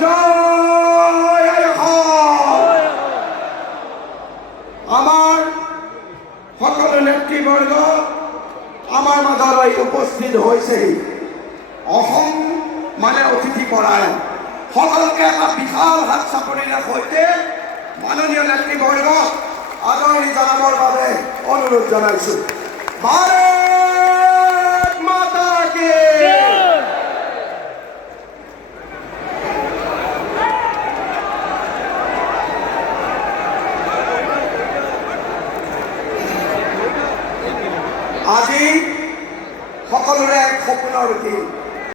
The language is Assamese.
জয় আই অসম। আমাৰ সকলো নেতৃবৰ্গ আমাৰ মাজলৈ উপস্থিত হৈছেহি। অসম মানে অতিথি পৰায়ণ। সকলোকে এটা বিশাল হাত চাপৰিৰে সৈতে মাননীয় নেতৃবৰ্গ আদৰণি জনাবৰ বাবে অনুৰোধ জনাইছো। ভাৰত মাতা কি। আজি সকলোৰে এক সপোনৰ দিন।